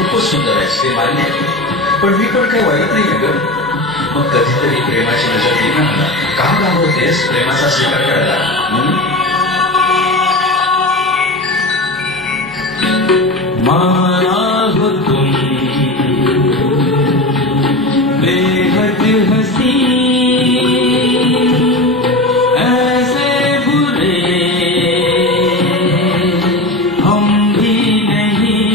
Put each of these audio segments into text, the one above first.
खूपच सुंदर आहेस ते मान्य आहे, पण मी पण काही वाईट नाही आहे ग. मग कधीतरी प्रेमाची नजर दे ना मला. का घाबरतेस प्रेमाचा स्वीकार करायला? माया हो तुम बेहद हसी, ऐसे बुरे हम भी नहीं.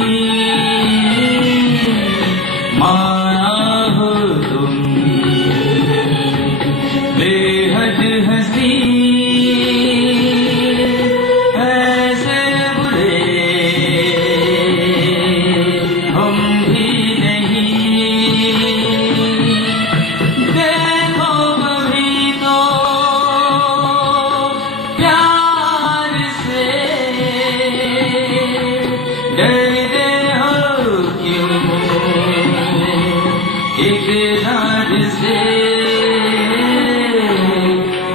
माया हो तुम बेहद हसी, ऐसे बुरे हम भी नहीं. देखो कभी तो प्यार से डरते हो क्यों इकरार से.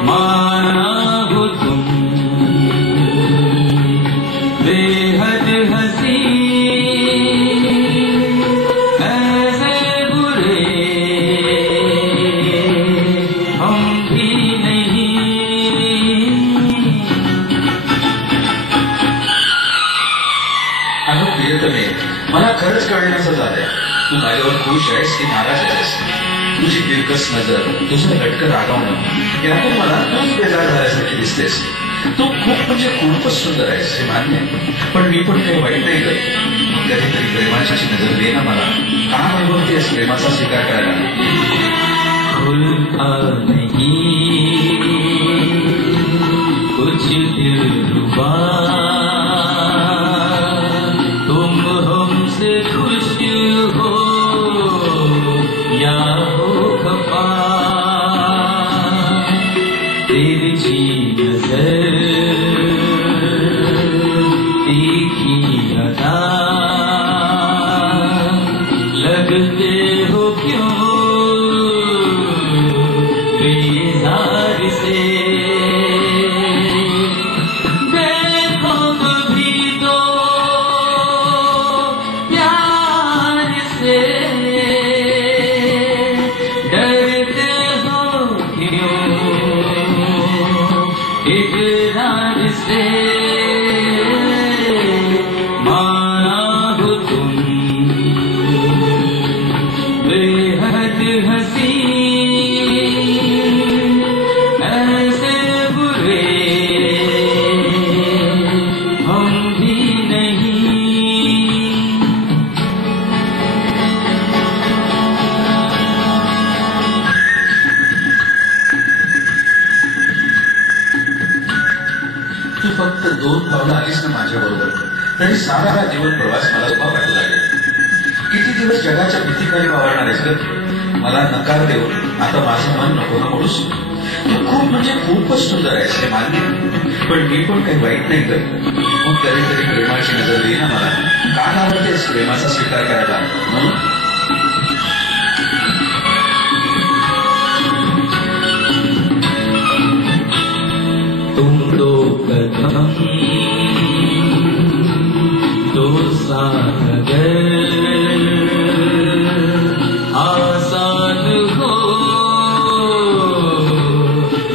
माना हो तुम बेहद हसी, ऐसे बुरे हम भी नहीं. अगं प्रियतमे, मला खरंच कळण्याचं झालंय तू माझ्यावर खुश आहेस की नाराज आहेस. तुझी दिलकश नजर, तुझं लटकं रागावणं यातून मला तूच बेजार झाल्यासारखी दिसतेस. तू खूप म्हणजे खूपच सुंदर आहेस हे मान्य आहे, पण मी पण काही वाईट नाही गं. कधीतरी प्रेमाची नजर दे ना मला. का घाबरतेस प्रेमाचा स्वीकार करायला? खुलता नहीं कुछ दिलरुबा, तुम हमसे खुश हो या हो खफा. तिरछी नजर, तीखी अदा, लगते हो क्यों बेजार से. देखो कभी तो प्यार से डरते हो क्यों इकरार से. माना हो तुम बेहद हसी, ऐसे बुरे हम भी नहीं. तू फक्त 2 पावलं आलीस ना माझ्याबरोबर, तरी सारा हा जीवन प्रवास मला उभा वाटू लागेल. किती दिवस जगाच्या भीतीखाली वावरणार आहेस ग? मला नकार देऊन आता माझं मन नको ना मोडूस. तू खूप म्हणजे खूपच सुंदर आहेस हे मान्य आहे, पण मी पण काही वाईट नाही ग. मग कधीतरी प्रेमाची नजर दे ना मला. का घाबरतेस प्रेमाचा स्वीकार करायला? तुम दो कदम दो साथ अगर आसान हो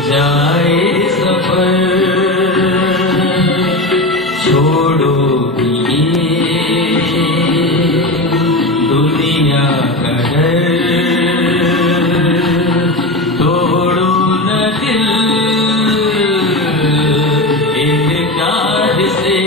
जाए सफर, छोड़ो ये दुनिया का डर, तोड़ो न दिल इनकार से.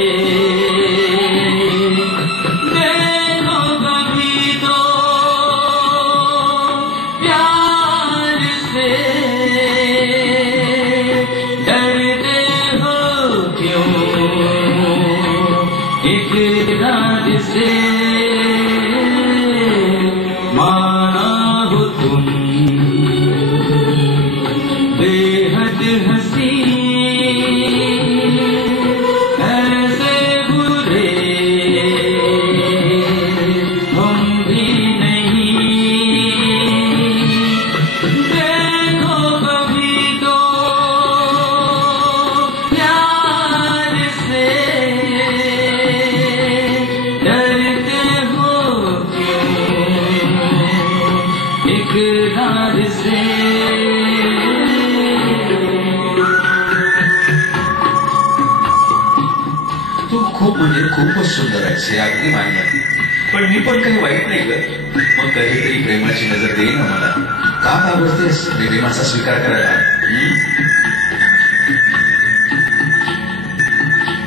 खूप म्हणजे खूपच सुंदर आहेस, हे अगदी मान्य आहे. पण मी पण काही वाईट नाही ग. मग कधीतरी प्रेमाची नजर देईल ना मला. का घाबरतेस प्रेमाचा स्वीकार करायला?